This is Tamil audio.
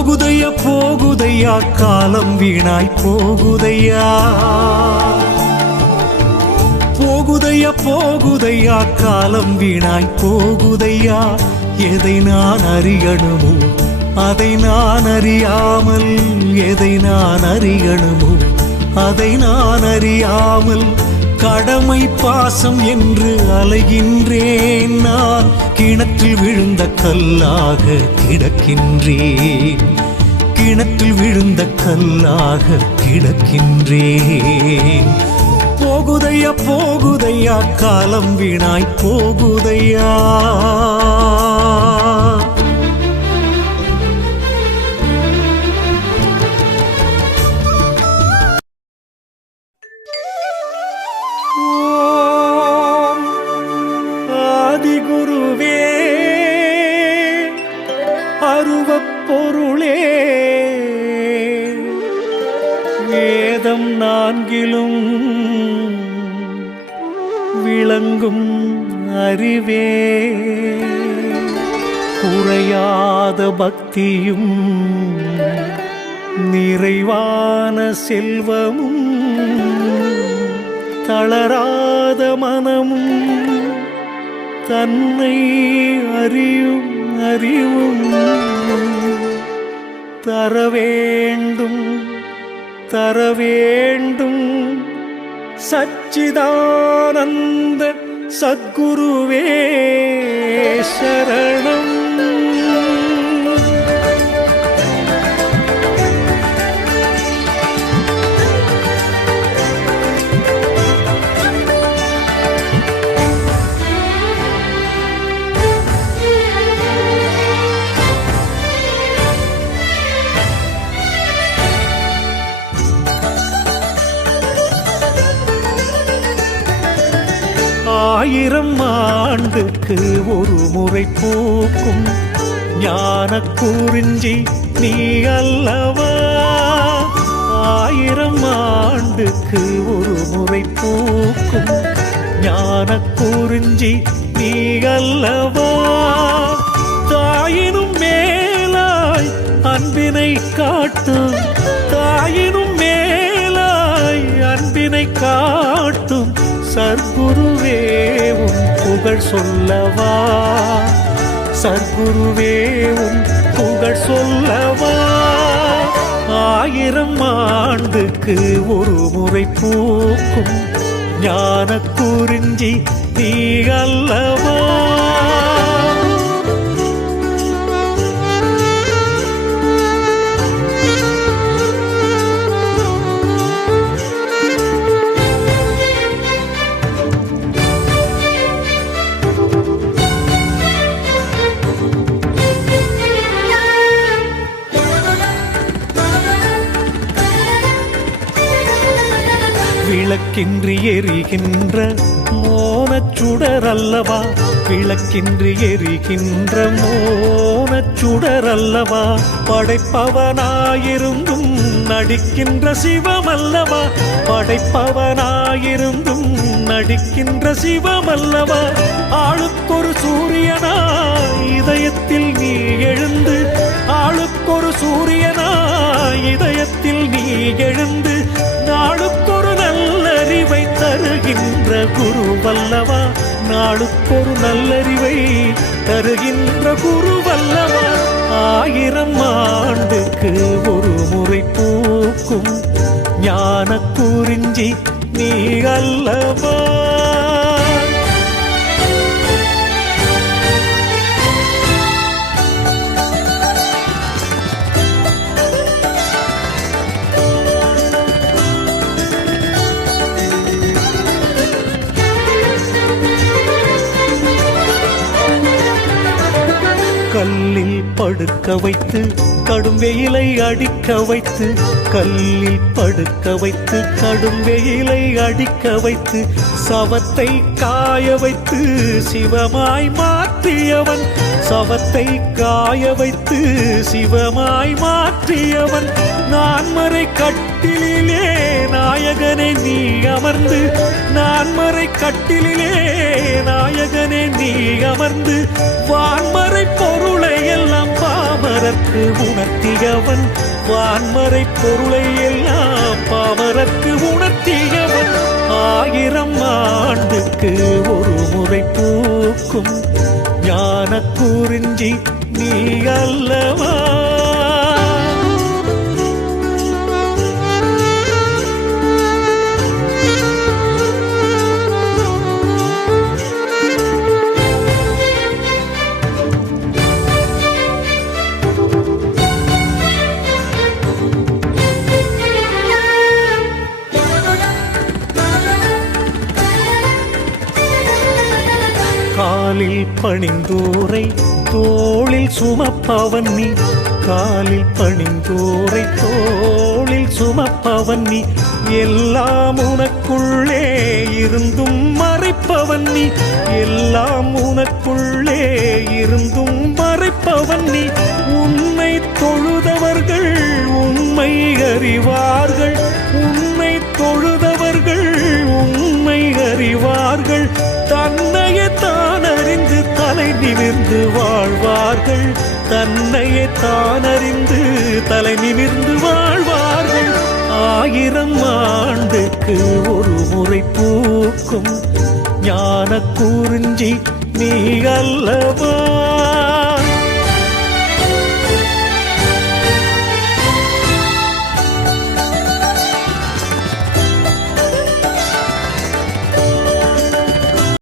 போகுதையா போகுதையா காலம் வீணாய் போகுதையா? போகுதையா போகுதையா காலம் வீணாய் போகுதையா? எதை நான் அறியணுமோ அதை நான் அறியாமல் எதை நான் அறியணுமோ அதை நான் அறியாமல் கடமை பாசம் என்று அலைகின்றேன். நான் கிணற்றில் விழுந்த கல்லாக கிடக்கின்றேன். கிணற்றில் விழுந்த கல்லாக கிடக்கின்றேன். போகுதையா போகுதையா காலம் வீணாய் போகுதையா? வேதம் நான்கிலும் விளங்கும் அறிவே. குறையாத பக்தியும் நிறைவான செல்வமும் தளராத மனமும் தன்னை அறியும் அறிவும் தர வேண்டும் தர வேண்டும். சச்சிதானந்த சத்குருவே சரணம். ஆயிரம் ஆண்டுக்கு ஒரு முறை போக்கும் ஞான கூறிஞ்சி நீ அல்லவா? ஆயிரம் ஆண்டுக்கு ஒரு முறை போக்கும் ஞான கூறிஞ்சி நீ அல்லவா? தாயினும் மேலாய் அன்பினை காட்டும் தாயினும் சர்க்குருவே உன் புகழ் சொல்லவா? சர்க்குருவே உன் புகழ் சொல்லவா? ஆயிரம் ஆண்டுக்கு ஒரு முறை பூக்கும் ஞான குறிஞ்சி நீ அல்லவா? விளக்கின்றி எரிகின்ற மோனச்சுடர் அல்லவா? விளக்கின்றி எரிகின்ற மோனச்சுடர் அல்லவா? படைப்பவனாயிருந்தும் நடிக்கின்ற சிவமல்லவா? படைப்பவனாயிருந்தும் நடிக்கின்ற சிவமல்லவா? ஆளுக்கொரு சூரியனா? இதயத்தில் நீ எழுந்து ஆளுக்கொரு சூரியனா? இதயத்தில் குரு வல்லவா நாளுக்கொரு நல்லறிவை தருகின்ற குரு வல்லவா. ஆயிரம் ஆண்டுக்கு ஒரு முறை பூக்கும் ஞான குறிஞ்சி நீ அல்லவா. படுக்க வைத்து கடும் வெயிலை அடிக்க வைத்து கல்லில் படுக்க வைத்து கடும் வெயிலை அடிக்க வைத்து சவத்தை காய வைத்து சிவமாய் மாற்றியவன். சவத்தை காய வைத்து சிவமாய் மாற்றியவன். நான்மறை கட்டிலே நாயகனே நீ அமர்ந்து. நான்மறை கட்டிலே நாயகனே நீ அமர்ந்து. வான்மறை பொருள் பாமரர்க்கு உணர்த்தியவன் வான்மறை பொருளை எல்லாம் பாமரர்க்கு உணர்த்தியவன். ஆயிரம் ஆண்டுக்கு ஒரு முறை பூக்கும் ஞான குறிஞ்சி நீ அல்லவா? காலில் பணிந்தோரை தோளில் சுமப்பவன் நீ. காலில் பணிந்தோரை தோளில் சுமப்பவன் நீ. எல்லாம் உனக்குள்ளே இருந்தும் மறைப்பவன் நீ. எல்லாம் உனக்குள்ளே இருந்தும் மறைப்பவன் நீ. உன்னை தொழுதவர்கள் உண்மை அறிவார். தன்னையே தான் அறிந்து தலை நிமிர்ந்து வாழ்வார்கள். ஆயிரம் ஆண்டுக்கு ஒரு முறை பூக்கும் ஞான குறிஞ்சி நீ அல்லவா?